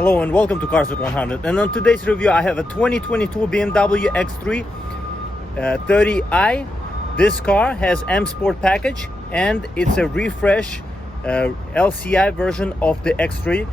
Hello and welcome to Cars at 100. And on today's review I have a 2022 BMW X3 30i. This car has M Sport package and it's a refresh LCI version of the X3.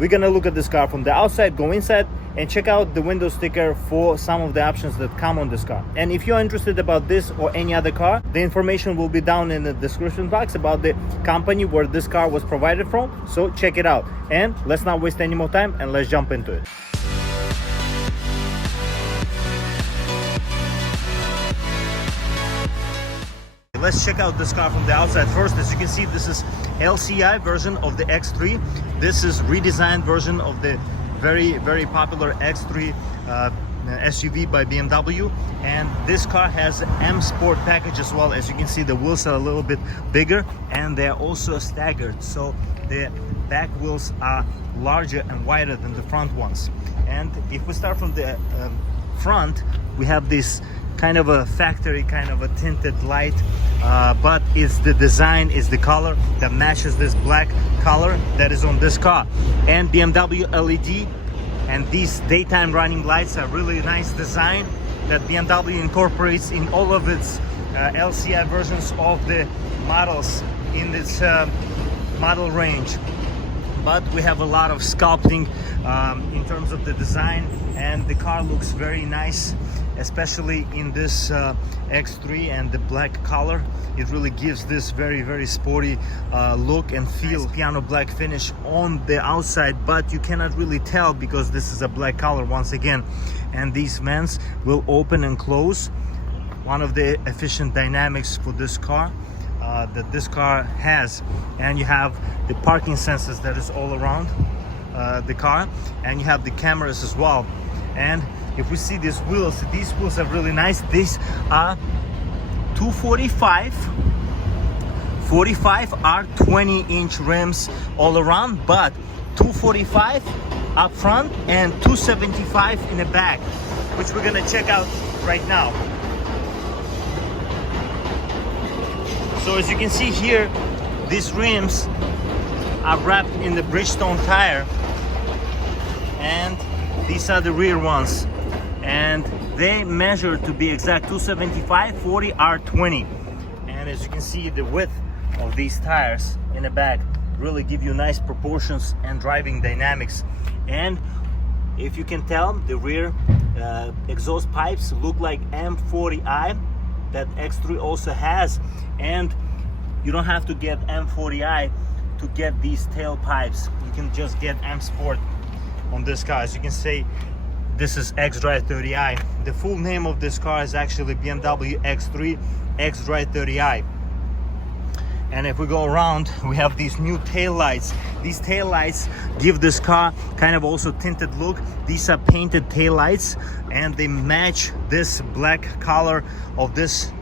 We're gonna look at this car from the outside, go inside and check out the window sticker for some of the options that come on this car. And if you're interested about this or any other car, the information will be down in the description box about the company where this car was provided from, so check it out. And let's not waste any more time and let's jump into it. Let's check out this car from the outside first. As you can see, this is LCI version of the X3. This is redesigned version of the very popular X3 SUV by BMW, and this car has an M Sport package as well. As you can see, the wheels are a little bit bigger and they're also staggered, so the back wheels are larger and wider than the front ones. And if we start from the front, we have this kind of a factory kind of a tinted light, but it's the design, is the color that matches this black color that is on this car. And BMW LED and these daytime running lights are really nice design that BMW incorporates in all of its LCI versions of the models in this model range. But we have a lot of sculpting in terms of the design, and the car looks very nice, especially in this X3 and the black color. It really gives this very sporty look and feel. Nice piano black finish on the outside, but you cannot really tell because this is a black color once again. And these vents will open and close. One of the efficient dynamics for this car that this car has. And you have the parking sensors that is all around the car, and you have the cameras as well. And if we see these wheels are really nice. These are 245 are 20-inch rims all around, but 245 up front and 275 in the back, which we're gonna check out right now. So as you can see here, these rims are wrapped in the Bridgestone tire, and these are the rear ones, and they measure to be exact 275 40 R20. And as you can see, the width of these tires in the back really give you nice proportions and driving dynamics. And if you can tell, the rear exhaust pipes look like M40i that X3 also has, and you don't have to get M40i to get these tail pipes. You can just get M Sport on this car. As you can see, this is XDRIVE 30i. The full name of this car is actually BMW X3 XDRIVE 30i. And if we go around, we have these new tail lights. These tail lights give this car kind of also tinted look. These are painted tail lights, and they match this black color of this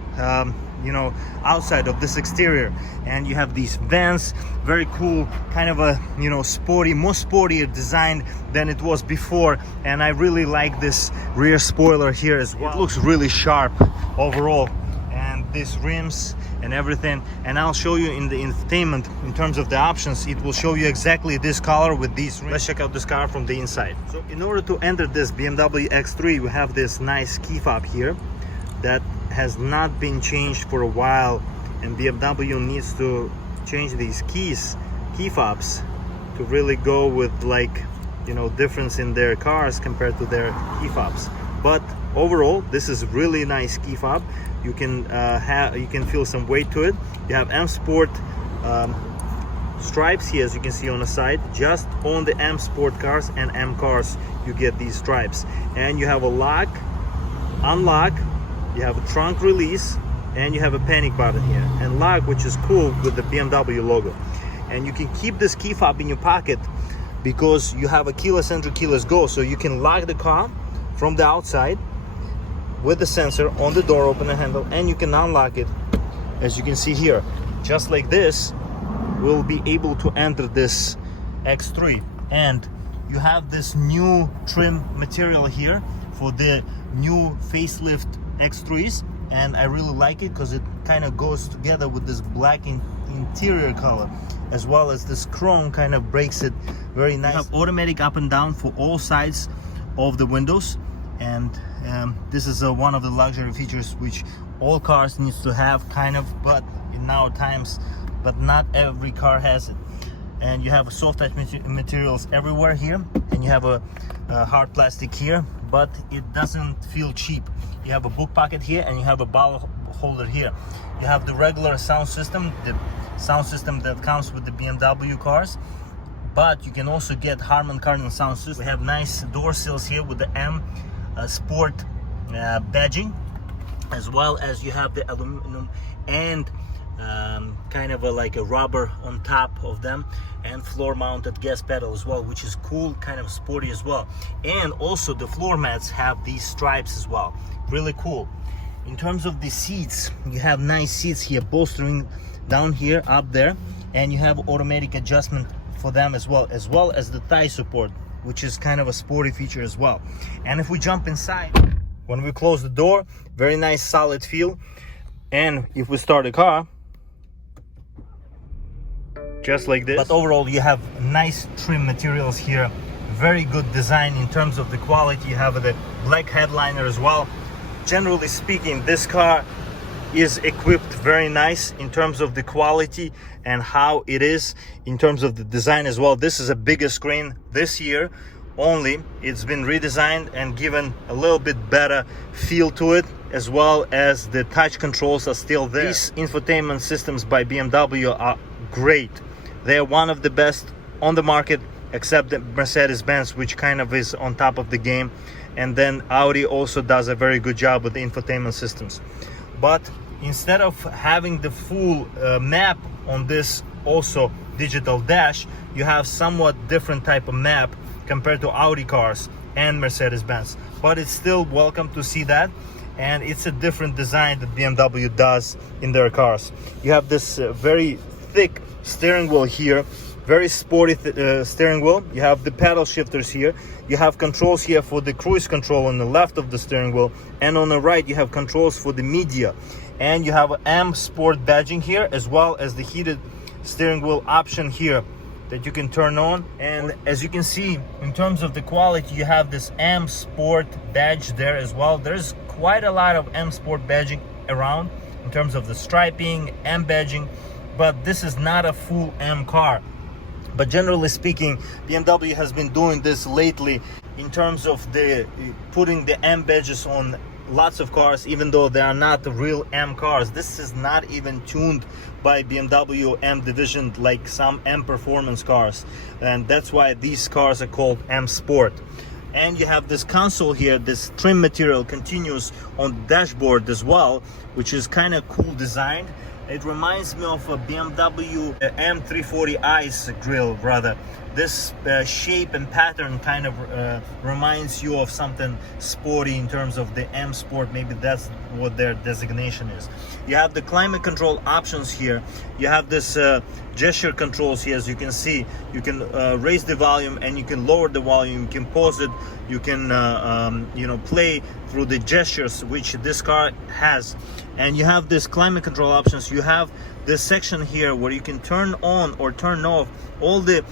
outside of this exterior. And you have these vents, very cool, kind of a sporty, more sportier design than it was before. And I really like this rear spoiler here as well. It looks really sharp overall, and these rims and everything. And I'll show you in the infotainment, in terms of the options, it will show you exactly this color with these rims. Let's check out this car from the inside. So in order to enter this BMW X3, we have this nice key fob here that has not been changed for a while, and BMW needs to change these key fobs to really go with difference in their cars compared to their key fobs. But overall, this is really nice key fob. You can feel some weight to it. You have M Sport stripes here, as you can see on the side. Just on the M Sport cars and M cars you get these stripes. And you have a lock, unlock, you have a trunk release, and you have a panic button here, and lock, which is cool with the BMW logo. And you can keep this key fob in your pocket because you have a keyless entry, keyless go, so you can lock the car from the outside with the sensor on the door opener handle, and you can unlock it, as you can see here. Just like this, we'll be able to enter this X3. And you have this new trim material here for the new facelift X3s, and I really like it because it kind of goes together with this black interior color, as well as this chrome kind of breaks it very nice. You have automatic up and down for all sides of the windows, and this is one of the luxury features which all cars needs to have, kind of, but in our times, but not every car has it. And you have soft touch materials everywhere here, and you have a hard plastic here, but it doesn't feel cheap. You have a book pocket here, and you have a bottle holder here. You have the regular sound system, the sound system that comes with the BMW cars, but you can also get Harman Kardon sound system. We have nice door sills here with the M Sport badging, as well as you have the aluminum and kind of like a rubber on top of them, and floor mounted gas pedal as well, which is cool, kind of sporty as well. And also the floor mats have these stripes as well, really cool. In terms of the seats, you have nice seats here, bolstering down here, up there, and you have automatic adjustment for them as well as the thigh support, which is kind of a sporty feature as well. And if we jump inside, when we close the door, very nice solid feel. And if we start the car, just like this. But overall, you have nice trim materials here, very good design in terms of the quality. You have the black headliner as well. Generally speaking, this car is equipped very nice in terms of the quality and how it is in terms of the design as well. This is a bigger screen this year only. It's been redesigned and given a little bit better feel to it, as well as the touch controls are still there. These infotainment systems by BMW are great. They're one of the best on the market, except the Mercedes-Benz, which kind of is on top of the game. And then Audi also does a very good job with the infotainment systems. But instead of having the full map on this also digital dash, you have somewhat different type of map compared to Audi cars and Mercedes-Benz. But it's still welcome to see that. And it's a different design that BMW does in their cars. You have this very thick steering wheel here, very sporty steering wheel. You have the paddle shifters here. You have controls here for the cruise control on the left of the steering wheel, and on the right you have controls for the media. And you have an M Sport badging here, as well as the heated steering wheel option here that you can turn on. And as you can see, in terms of the quality, you have this M Sport badge there as well. There's quite a lot of M Sport badging around in terms of the striping, M badging, but this is not a full M car. But generally speaking, BMW has been doing this lately in terms of the putting the M badges on lots of cars, even though they are not the real M cars. This is not even tuned by BMW M division like some M performance cars, and that's why these cars are called M Sport. And you have this console here, this trim material continues on the dashboard as well, which is kind of cool designed. It reminds me of a BMW M340i's grille, rather. This shape and pattern kind of reminds you of something sporty in terms of the M Sport. Maybe that's what their designation is. You have the climate control options here. You have this gesture controls here, as you can see. You can raise the volume and you can lower the volume. You can pause it. You can play through the gestures, which this car has. And you have this climate control options. You have this section here where you can turn on or turn off all the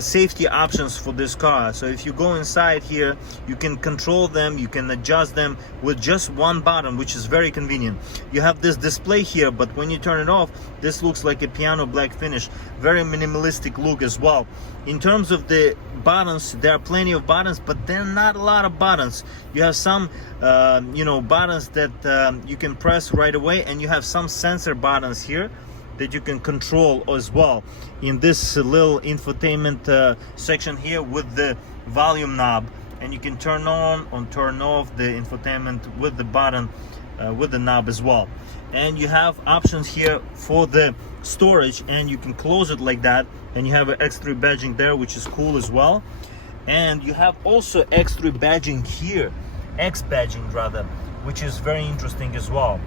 safety options for this car. So if you go inside here, you can control them, you can adjust them with just one button, which is very convenient. You have this display here, but when you turn it off, this looks like a piano black finish. Very minimalistic look as well. In terms of the buttons, there are plenty of buttons, but they're not a lot of buttons. You have some buttons that you can press right away, and you have some sensor buttons here that you can control as well in this little infotainment section here with the volume knob, and you can turn on or turn off the infotainment with the button with the knob as well. And you have options here for the storage, and you can close it like that, and you have an X3 badging there, which is cool as well. And you have also X3 badging here, X badging rather, which is very interesting as well.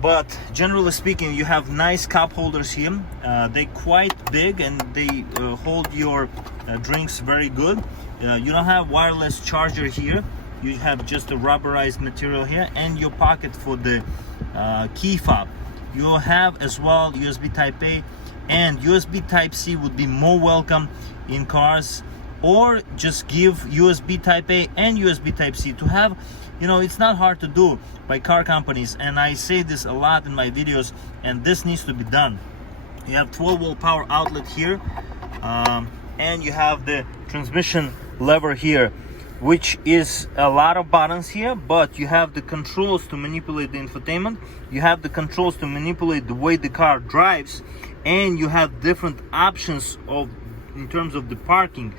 But generally speaking, you have nice cup holders here. They're quite big and they hold your drinks very good. You don't have wireless charger here. You have just a rubberized material here, and your pocket for the key fob. You have as well USB Type A, and USB Type C would be more welcome in cars, or just give USB Type A and USB Type C to have, you know, it's not hard to do by car companies, and I say this a lot in my videos, and this needs to be done. You have 12-volt power outlet here, and you have the transmission lever here, which is a lot of buttons here, but you have the controls to manipulate the infotainment, you have the controls to manipulate the way the car drives, and you have different options of in terms of the parking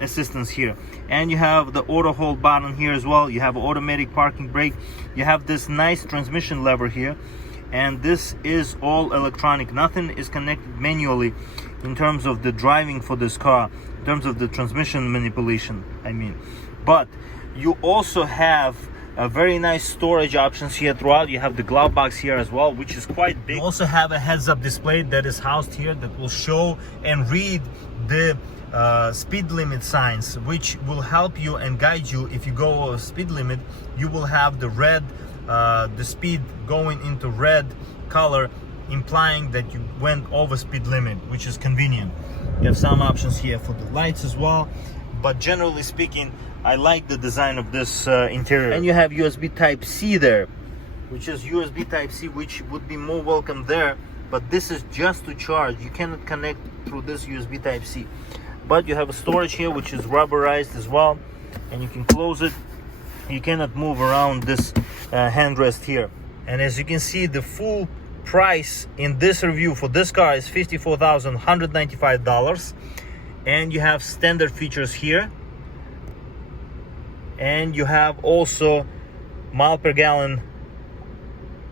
assistance here, and you have the auto hold button here as well. You have automatic parking brake, you have this nice transmission lever here, and this is all electronic. Nothing is connected manually in terms of the driving for this car, in terms of the transmission manipulation, I mean. But you also have a very nice storage options here throughout. You have the glove box here as well, which is quite big. You also have a heads-up display that is housed here that will show and read the speed limit signs, which will help you and guide you. If you go over speed limit, you will have the red, the speed going into red color, implying that you went over speed limit, which is convenient. You have some options here for the lights as well, but generally speaking, I like the design of this interior. And you have USB Type C there, which is USB Type C, which would be more welcome there, but this is just to charge. You cannot connect through this USB Type C. But you have a storage here, which is rubberized as well, and you can close it. You cannot move around this handrest here. And as you can see, the full price in this review for this car is $54,195, and you have standard features here, and you have also mile per gallon,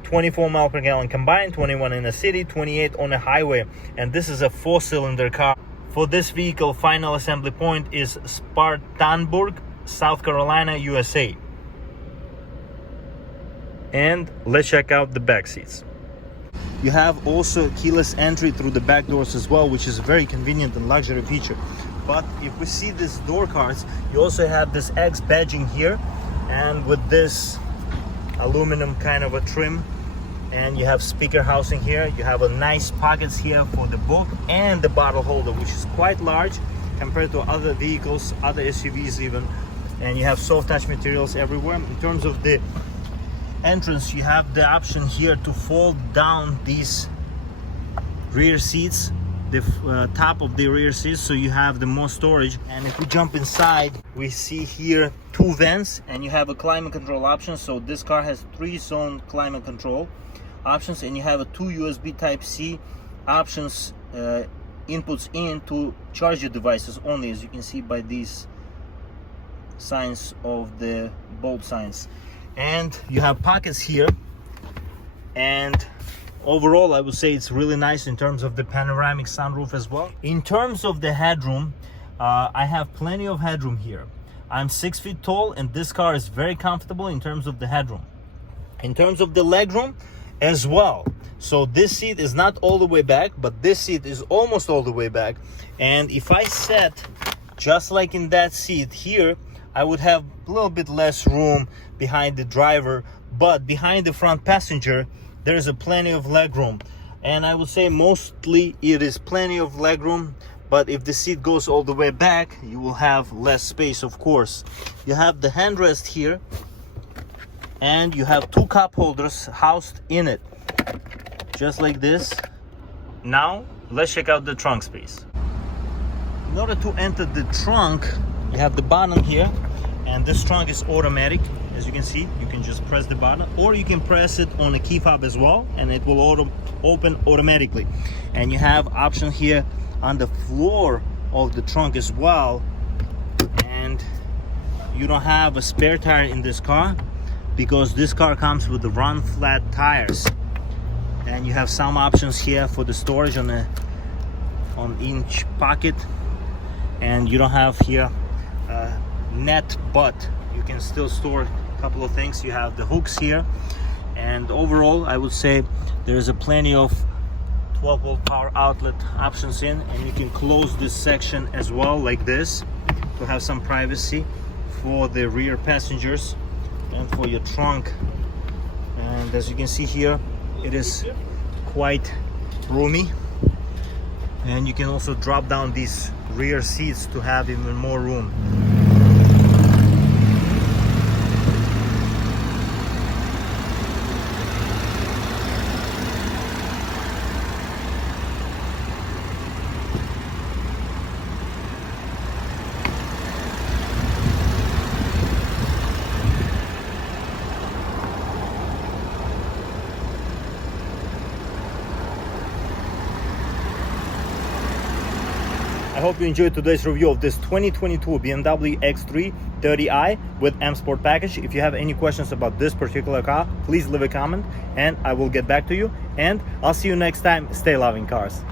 24 mile per gallon combined, 21 in the city, 28 on the highway, and this is a 4-cylinder car. For this vehicle, final assembly point is Spartanburg, South Carolina, USA. And let's check out the back seats. You have also keyless entry through the back doors as well, which is a very convenient and luxury feature. But if we see these door cards, you also have this X badging here, and with this aluminum kind of a trim, and you have speaker housing here. You have a nice pockets here for the book and the bottle holder, which is quite large compared to other vehicles, other SUVs even. And you have soft touch materials everywhere. In terms of the entrance, you have the option here to fold down these rear seats, the top of the rear seats, so you have the more storage. And if we jump inside, we see here 2 vents, and you have a climate control option. So this car has 3-zone climate control options, and you have a 2 USB Type C options, inputs in to charge your devices only, as you can see by these signs of the bolt signs. And you have pockets here, and overall I would say it's really nice in terms of the panoramic sunroof as well. In terms of the headroom, I have plenty of headroom here. I'm 6 feet tall, and this car is very comfortable in terms of the headroom. In terms of the legroom as well, so this seat is not all the way back, but this seat is almost all the way back. And if I sat just like in that seat here, I would have a little bit less room behind the driver, but behind the front passenger there is a plenty of leg room. And I would say mostly it is plenty of leg room, but if the seat goes all the way back, you will have less space, of course. You have the handrest here, and you have 2 cup holders housed in it, just like this. Now let's check out the trunk space. In order to enter the trunk, you have the button here, and this trunk is automatic. As you can see, you can just press the button, or you can press it on a key fob as well, and it will open automatically. And you have option here on the floor of the trunk as well, and you don't have a spare tire in this car because this car comes with the run flat tires. And you have some options here for the storage on each pocket, and you don't have here net, but you can still store a couple of things. You have the hooks here, and overall I would say there's a plenty of 12-volt power outlet options in, and you can close this section as well like this to have some privacy for the rear passengers and for your trunk. And as you can see here, it is quite roomy, and you can also drop down these rear seats to have even more room. I hope you enjoyed today's review of this 2022 BMW X3 30i with M Sport package. If you have any questions about this particular car, please leave a comment and I will get back to you. And I'll see you next time. Stay loving cars.